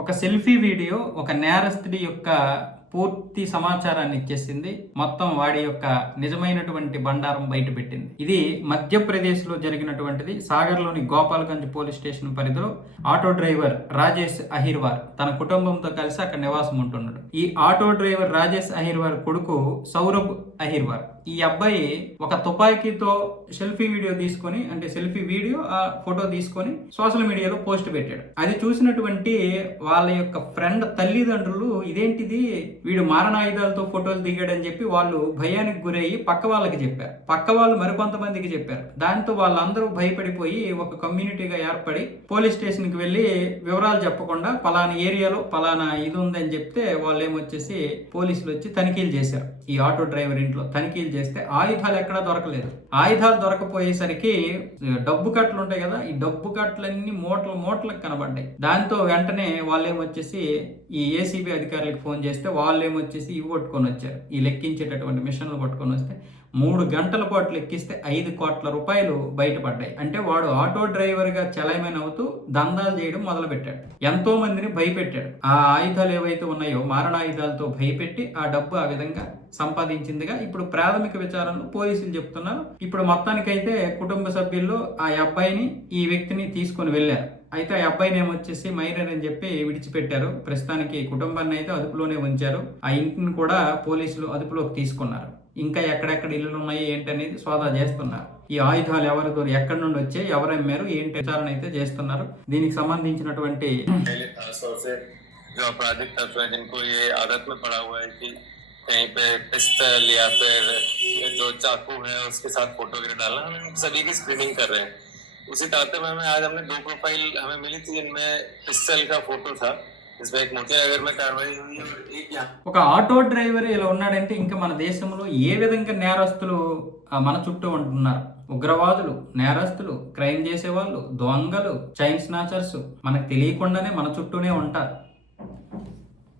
ఒక selfie video ఒక నేరస్తుడి యొక్క పూర్తి సమాచారాన్ని ఇచ్చేసింది. మొత్తం వాడి యొక్క నిజమైనటువంటి బండారం బయట పెట్టింది. ఇది మధ్యప్రదేశ్ లో జరిగినటువంటిది. సాగర్లోని గోపాల్గంజ్ పోలీస్ స్టేషన్ పరిధిలో ఆటో డ్రైవర్ రాజేష్ అహిర్వార్ తన కుటుంబంతో కలిసి అక్కడ నివాసం ఉంటున్నాడు. ఈ ఆటో డ్రైవర్ రాజేష్ అహిర్వార్ కొడుకు సౌరభ్ అహిర్వార్. ఈ అబ్బాయి ఒక తుపాకీతో సెల్ఫీ వీడియో తీసుకొని, అంటే సెల్ఫీ వీడియో ఆ ఫోటో తీసుకొని సోషల్ మీడియాలో పోస్ట్ పెట్టాడు. అది చూసినటువంటి వాళ్ళ యొక్క ఫ్రెండ్ తల్లిదండ్రులు ఇదేంటిది, వీడు మారణాయుధాలతో ఫోటోలు దిగాడని చెప్పి వాళ్ళు భయానికి గురయ్యి పక్క వాళ్ళకి చెప్పారు. పక్క వాళ్ళు మరికొంతమందికి చెప్పారు. దాంతో వాళ్ళందరూ భయపడిపోయి ఒక కమ్యూనిటీగా ఏర్పడి పోలీస్ స్టేషన్ కి వెళ్లి వివరాలు చెప్పకుండా పలానా ఏరియాలో పలానా ఇది ఉందని చెప్తే వాళ్ళు ఏమొచ్చేసి పోలీసులు వచ్చి తనిఖీలు చేశారు. ఈ ఆటో డ్రైవర్ ఇంట్లో తనిఖీలు చేస్తే ఆయుధాలు ఎక్కడా దొరకలేదు. ఆయుధాలు దొరకపోయేసరికి డబ్బు కట్టలు ఉంటాయి కదా, ఈ డబ్బు కట్టలన్నీ మూటలకు కనబడ్డాయి. దాంతో వెంటనే వాళ్ళు ఏమొచ్చేసి ఈ ఏసీబీ అధికారులకు ఫోన్ చేస్తే వాళ్ళు ఏమొచ్చేసి ఇవి పట్టుకొని వచ్చారు. ఈ లెక్కించేటటువంటి మిషన్లు పట్టుకొని వస్తే 3 గంటల పాటు లెక్కిస్తే 5 కోట్ల రూపాయలు బయటపడ్డాయి. అంటే వాడు ఆటో డ్రైవర్ గా చలామణి అవుతూ దందాలు చేయడం మొదలు పెట్టాడు. ఎంతో మందిని భయపెట్టాడు. ఆ ఆయుధాలు ఏవైతే ఉన్నాయో మారణాయుధాలతో భయపెట్టి ఆ డబ్బు ఆ విధంగా సంపాదించిందిగా ఇప్పుడు ప్రాథమిక విచారణలో పోలీసులు చెప్తున్నారు. ఇప్పుడు మొత్తానికైతే కుటుంబ సభ్యుల్లో ఆ అబ్బాయిని ఈ వ్యక్తిని తీసుకొని వెళ్ళారు. అయితే ఆ అబ్బాయిని ఏమొచ్చేసి మైనర్ అని చెప్పి విడిచిపెట్టారు. ప్రస్తుతానికి కుటుంబాన్ని అయితే అదుపులోనే ఉంచారు. ఆ ఇంటిని కూడా పోలీసులు అదుపులోకి తీసుకున్నారు. ఇంకా ఎక్కడెక్కడ ఇల్లులు ఉన్నాయి ఏంటనేది సోదా చేస్తున్నారు. ఈ ఆయుధాలు ఎవరు ఎక్కడి నుండి వచ్చాయి, ఎవరు అమ్మారు ఏంటి విచారణ అయితే చేస్తున్నారు. దీనికి సంబంధించినటువంటి कहीं पे पिस्टल या फिर जो चाकू है उसके साथ फोटो वगैरह डालना, हम सभी की स्क्रीनिंग कर रहे हैं। उसी ताते में आज हमने 2 प्रोफाइल हमें मिली थी, जिनमें पिस्टल का फोटो था, इसमें एक मोतीनगर में कार्रवाई हुई और एक यहाँ। ఒక ఆటో డ్రైవర్ ఇలా ఉన్నాడంటే ఇంకా మన దేశంలో ఏ విధంగా నేరస్తులు మన చుట్టూ ఉంటున్నారు. ఉగ్రవాదులు, నేరస్తులు, క్రైమ్ చేసేవాళ్ళు, దొంగలు, చైన్ స్నాచర్స్ మనకు తెలియకుండానే మన చుట్టూనే ఉంటారు.